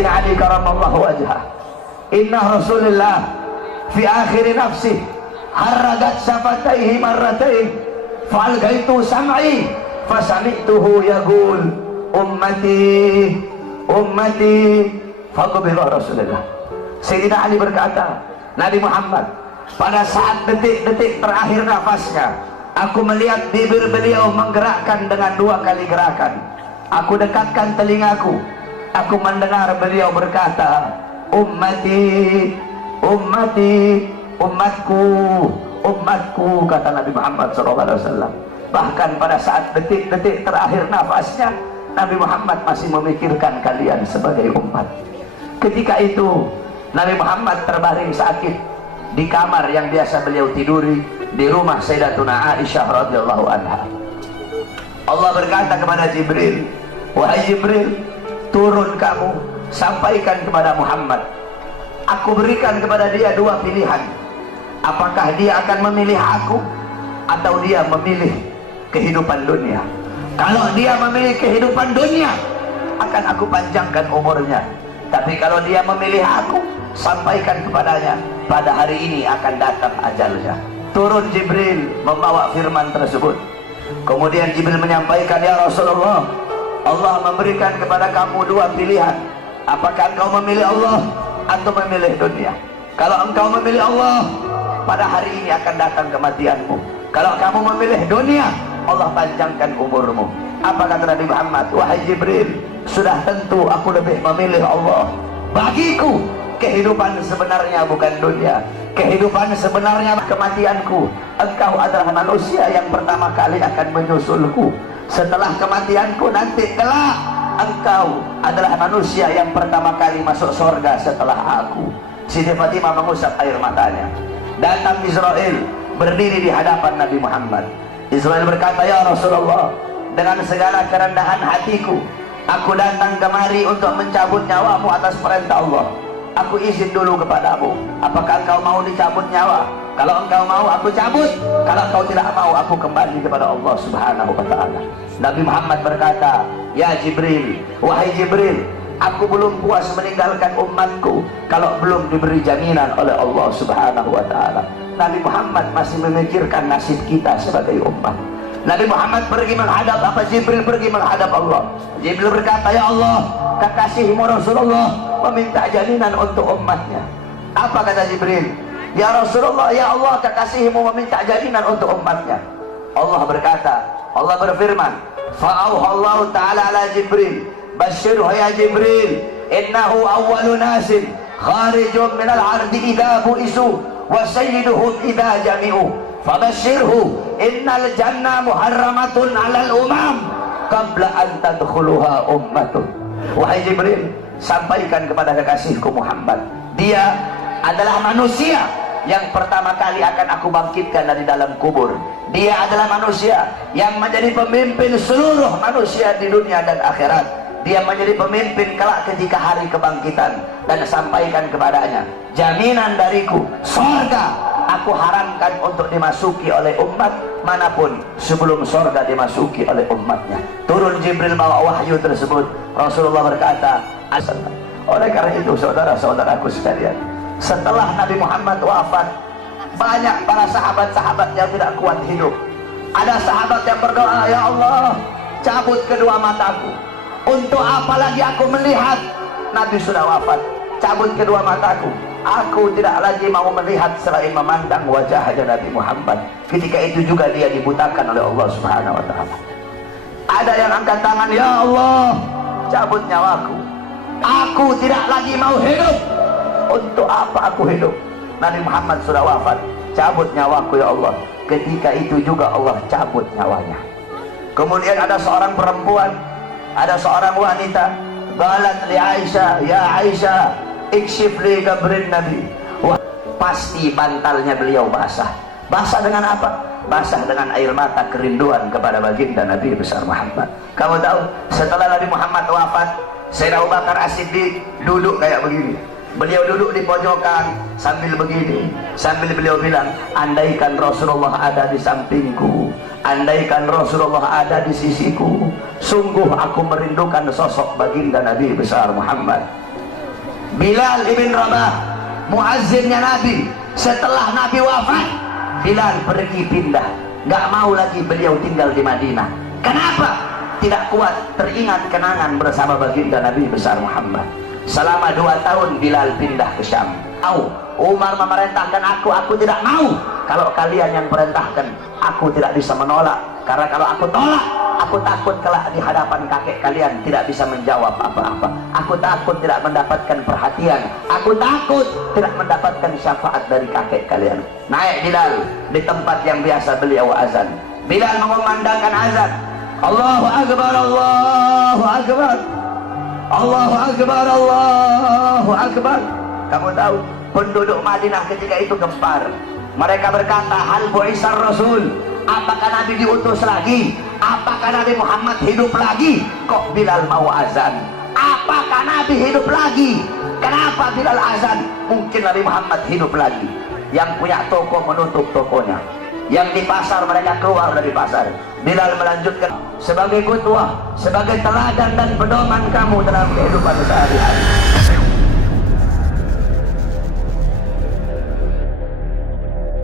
Sayyidina Ali karamallahu wajhah, inna Rasulullah fi akhir nafsih harradat syafataihi marratain fa'algaitu sam'i fasami'tuhu yaqul ummati ummati faqbila Rasulullah. Sayyidina Ali berkata, Nabi Muhammad pada saat detik-detik terakhir nafasnya, aku melihat bibir beliau menggerakkan dengan 2 kali gerakan. Aku dekatkan telingaku, aku mendengar beliau berkata, ummati ummati, umatku umatku, kata Nabi Muhammad SAW. Bahkan pada saat detik-detik terakhir nafasnya, Nabi Muhammad masih memikirkan kalian sebagai umat. Ketika itu Nabi Muhammad terbaring sakit di kamar yang biasa beliau tiduri di rumah Sayyidatuna Aisyah radhiyallahu anha. Allah berkata kepada Jibril, wahai Jibril, turun kamu sampaikan kepada Muhammad, aku berikan kepada dia 2 pilihan. Apakah dia akan memilih aku atau dia memilih kehidupan dunia? Kalau dia memilih kehidupan dunia, akan aku panjangkan umurnya. Tapi kalau dia memilih aku, sampaikan kepadanya, pada hari ini akan datang ajalnya. Turun Jibril membawa firman tersebut. Kemudian Jibril menyampaikan, ya Rasulullah, Allah memberikan kepada kamu 2 pilihan. Apakah engkau memilih Allah atau memilih dunia? Kalau engkau memilih Allah, pada hari ini akan datang kematianmu. Kalau kamu memilih dunia, Allah panjangkan umurmu. Apa kata Nabi Muhammad? Wahai Jibril, sudah tentu aku lebih memilih Allah. Bagiku kehidupan sebenarnya bukan dunia, kehidupan sebenarnya kematianku. Engkau adalah manusia yang pertama kali akan menyusulku. Setelah kematianku nanti kelak, engkau adalah manusia yang pertama kali masuk surga setelah aku. Siti Fatimah mengusap air matanya. Datang Israel berdiri di hadapan Nabi Muhammad. Israel berkata, ya Rasulullah, dengan segala kerendahan hatiku, aku datang kemari untuk mencabut nyawamu atas perintah Allah. Aku izin dulu kepadamu, apakah engkau mau dicabut nyawa? Kalau engkau mau, aku cabut. Kalau engkau tidak mau, aku kembali kepada Allah Subhanahu wa ta'ala. Nabi Muhammad berkata, ya Jibril, wahai Jibril, aku belum puas meninggalkan umatku kalau belum diberi jaminan oleh Allah Subhanahu wa ta'ala. Nabi Muhammad masih memikirkan nasib kita sebagai umat. Nabi Muhammad pergi menghadap apa? Jibril pergi menghadap Allah. Jibril berkata, ya Allah, kekasihmu Rasulullah meminta jaminan untuk umatnya. Apa kata Jibril? Ya Rasulullah, ya Allah, kekasihmu meminta jaminan untuk umatnya. Allah berkata, Allah berfirman, fa'auhallahu ta'ala ala Jibril, basyirhu ya Jibril, innahu awwalu nasin kharijun minal ardi idha bu'isu wa sayyiduhum idha jami'u fabashirhu innal jannah muharramatun 'alal umam qabla an tadkhuluha ummatun. Wahai Jibril, sampaikan kepada kekasihku Muhammad, dia adalah manusia yang pertama kali akan aku bangkitkan dari dalam kubur. Dia adalah manusia yang menjadi pemimpin seluruh manusia di dunia dan akhirat. Dia menjadi pemimpin kelak ketika hari kebangkitan. Dan sampaikan kepadanya, jaminan dariku, surga aku haramkan untuk dimasuki oleh umat manapun sebelum surga dimasuki oleh umatnya. Turun Jibril bawa wahyu tersebut. Rasulullah berkata, oleh karena itu saudara-saudaraku sekalian, setelah Nabi Muhammad wafat, banyak para sahabat-sahabat yang tidak kuat hidup. Ada sahabat yang berdoa, ya Allah, cabut kedua mataku. Untuk apa lagi aku melihat? Nabi sudah wafat, cabut kedua mataku. Aku tidak lagi mau melihat selain memandang wajahnya Nabi Muhammad. Ketika itu juga dia dibutakan oleh Allah Subhanahu wa ta'ala. Ada yang angkat tangan, ya Allah, cabut nyawaku. Aku tidak lagi mau hidup. Untuk apa aku hidup? Nabi Muhammad sudah wafat, cabut nyawaku ya Allah. Ketika itu juga Allah cabut nyawanya. Kemudian ada seorang perempuan, ada seorang wanita, qalat li Aisyah, ya Aisyah, ikshif li kabrin Nabi. Wah, pasti bantalnya beliau basah. Basah dengan apa? Basah dengan air mata kerinduan kepada baginda Nabi besar Muhammad. Kamu tahu, setelah Nabi Muhammad wafat, Sayyidina Abu Bakar As-Siddiq duduk kayak begini. Beliau duduk di pojokan sambil begini, sambil beliau bilang, andaikan Rasulullah ada di sampingku, andaikan Rasulullah ada di sisiku, sungguh aku merindukan sosok baginda Nabi besar Muhammad. Bilal ibn Rabah, muazzinnya Nabi. Setelah Nabi wafat, Bilal pergi pindah, nggak mau lagi beliau tinggal di Madinah. Kenapa? Tidak kuat teringat kenangan bersama baginda Nabi besar Muhammad. Selama 2 tahun Bilal pindah ke Syam. Umar memerintahkan aku tidak mau. Kalau kalian yang perintahkan, aku tidak bisa menolak. Karena kalau aku tolak, aku takut kelak di hadapan kakek kalian tidak bisa menjawab apa-apa. Aku takut tidak mendapatkan perhatian. Aku takut tidak mendapatkan syafaat dari kakek kalian. Naik Bilal di tempat yang biasa beliau azan. Bilal mengumandangkan azan. Allahu Akbar, Allahu Akbar, Allahu Akbar, Allahu Akbar. Kamu tahu penduduk Madinah ketika itu gempar. Mereka berkata, hal bu'isar Rasul, apakah Nabi diutus lagi? Apakah Nabi Muhammad hidup lagi? Kok Bilal mau azan? Apakah Nabi hidup lagi? Kenapa Bilal azan? Mungkin Nabi Muhammad hidup lagi. Yang punya toko menutup tokonya, yang di pasar mereka keluar dari pasar. Bilal melanjutkan, sebagai qudwah, sebagai teladan dan pedoman kamu dalam kehidupan sehari-hari.